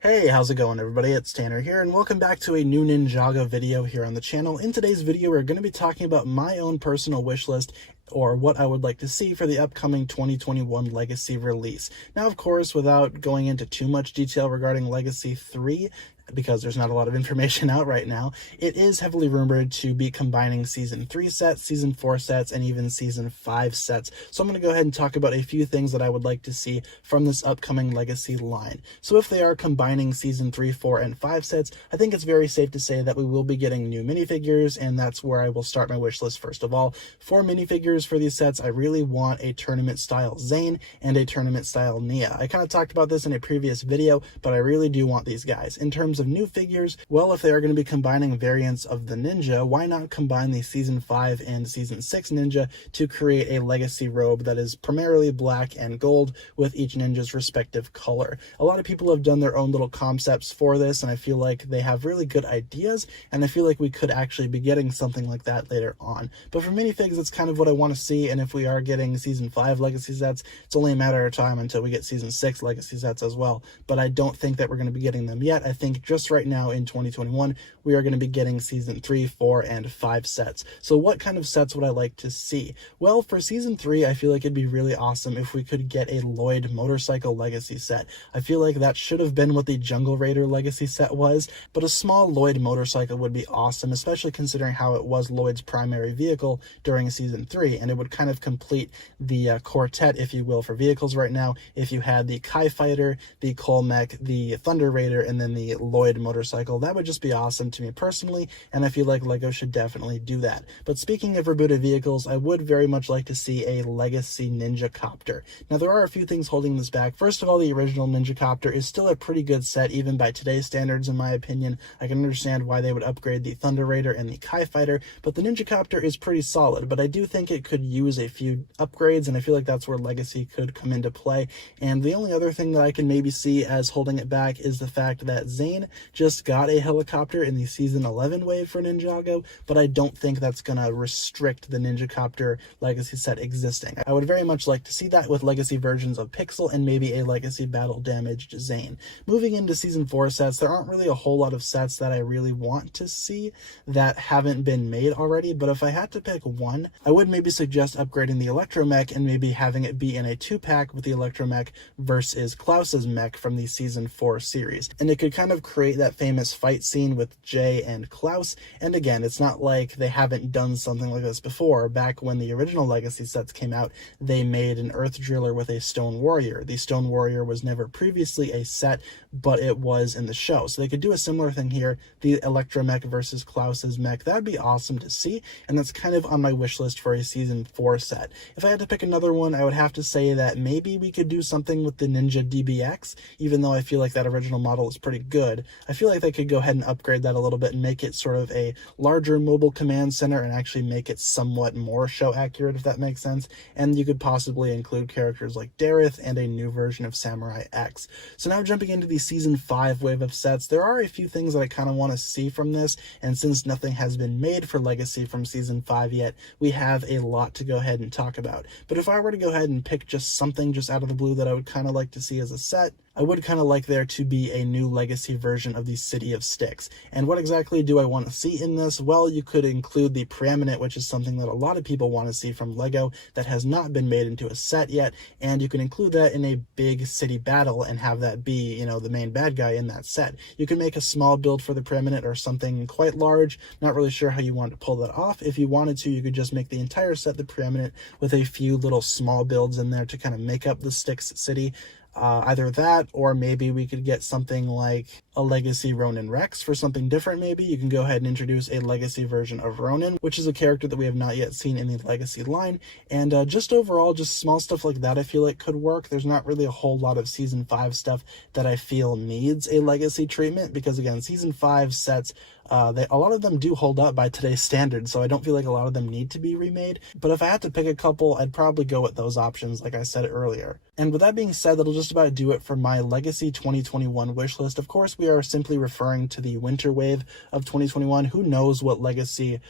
Hey, how's it going everybody? It's Tanner here and welcome back to a new Ninjago video here on the channel. In today's video, we're going to be talking about my own personal wish list or what I would like to see for the upcoming 2021 Legacy release. Now, of course, without going into too much detail regarding Legacy 3, because there's not a lot of information out right now, it is heavily rumored to be combining Season 3 sets, Season 4 sets, and even Season 5 sets. So I'm going to go ahead and talk about a few things that I would like to see from this upcoming Legacy line. So if they are combining Season 3, 4, and 5 sets, I think it's very safe to say that we will be getting new minifigures, and that's where I will start my wish list first of all. For minifigures for these sets, I really want a tournament-style Zane and a tournament-style Nia. I kind of talked about this in a previous video, but I really do want these guys. In terms of new figures, well, if they are going to be combining variants of the Ninja, why not combine the Season 5 and Season 6 Ninja to create a Legacy robe that is primarily black and gold with each ninja's respective color? A lot of people have done their own little concepts for this, and I feel like they have really good ideas, and I feel like we could actually be getting something like that later on. But for minifigs, that's kind of what I want to see, and if we are getting Season 5 Legacy sets, it's only a matter of time until we get Season 6 Legacy sets as well. But I don't think that we're going to be getting them yet. I think just right now in 2021, we are going to be getting Season 3, 4, and 5 sets. So what kind of sets would I like to see? Well, for Season 3, I feel like it'd be really awesome if we could get a Lloyd motorcycle Legacy set. I feel like that should have been what the Jungle Raider Legacy set was, but a small Lloyd motorcycle would be awesome, especially considering how it was Lloyd's primary vehicle during Season 3, and it would kind of complete the quartet, if you will, for vehicles right now, if you had the Kai Fighter, the Colmech, the Thunder Raider, and then the Lloyd motorcycle. That would just be awesome to me personally, and I feel like LEGO should definitely do that. But speaking of rebooted vehicles, I would very much like to see a Legacy Ninja Copter. Now, there are a few things holding this back. First of all, the original Ninja Copter is still a pretty good set, even by today's standards, in my opinion. I can understand why they would upgrade the Thunder Raider and the Kai Fighter, but the Ninja Copter is pretty solid. But I do think it could use a few upgrades, and I feel like that's where Legacy could come into play. And the only other thing that I can maybe see as holding it back is the fact that Zane just got a helicopter in the Season 11 wave for Ninjago, but I don't think that's going to restrict the Ninja Copter Legacy set existing. I would very much like to see that with Legacy versions of Pixel and maybe a Legacy Battle Damaged Zane. Moving into Season 4 sets, there aren't really a whole lot of sets that I really want to see that haven't been made already, but if I had to pick one, I would maybe suggest upgrading the Electromech and maybe having it be in a 2-pack with the Electromech versus Klaus's mech from the Season 4 series. And it could kind of create that famous fight scene with Jay and Klaus, and again, it's not like they haven't done something like this before. Back when the original Legacy sets came out, they made an Earth Driller with a Stone Warrior. The Stone Warrior was never previously a set, but it was in the show. So they could do a similar thing here, the Electromech versus Klaus's mech. That'd be awesome to see, and that's kind of on my wish list for a Season 4 set. If I had to pick another one, I would have to say that maybe we could do something with the Ninja DBX, even though I feel like that original model is pretty good. I feel like they could go ahead and upgrade that a little bit and make it sort of a larger mobile command center and actually make it somewhat more show accurate, if that makes sense. And you could possibly include characters like Dareth and a new version of Samurai X. So now jumping into the Season 5 wave of sets, there are a few things that I kind of want to see from this, and since nothing has been made for Legacy from Season 5 yet, we have a lot to go ahead and talk about. But if I were to go ahead and pick just something just out of the blue that I would kind of like to see as a set, I would kind of like there to be a new Legacy version of the City of Styx. And what exactly do I want to see in this? Well, you could include the Preeminent, which is something that a lot of people want to see from LEGO that has not been made into a set yet, and you can include that in a big city battle and have that be, you know, the main bad guy in that set. You can make a small build for the Preeminent or something quite large. Not really sure how you want to pull that off. If you wanted to, you could just make the entire set the Preeminent with a few little small builds in there to kind of make up the Styx city. Either that, or maybe we could get something like a Legacy Ronin Rex for something different. Maybe you can go ahead and introduce a Legacy version of Ronin, which is a character that we have not yet seen in the Legacy line. And just overall, just small stuff like that I feel like could work. There's not really a whole lot of Season 5 stuff that I feel needs a Legacy treatment, because again, Season 5 sets, a lot of them do hold up by today's standards, so I don't feel like a lot of them need to be remade. But if I had to pick a couple, I'd probably go with those options, like I said earlier. And with that being said, that'll just about do it for my Legacy 2021 wish list. Of course, we are simply referring to the winter wave of 2021. Who knows what Legacy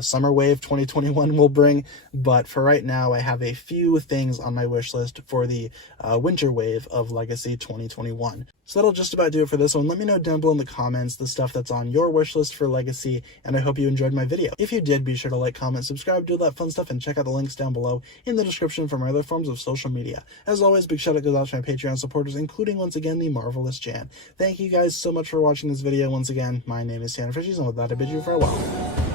summer wave 2021 will bring, but for right now, I have a few things on my wish list for the winter wave of Legacy 2021. So that'll just about do it for this one. Let me know down below in the comments the stuff that's on your wish list for Legacy, and I hope you enjoyed my video. If you did, be sure to like, comment, subscribe, do all that fun stuff, and check out the links down below in the description for my other forms of social media. As always, big shout out goes out to my Patreon supporters, including once again the marvelous Jan. Thank you guys so much for watching this video. Once again, my name is TannerFishies, and with that I bid you farewell.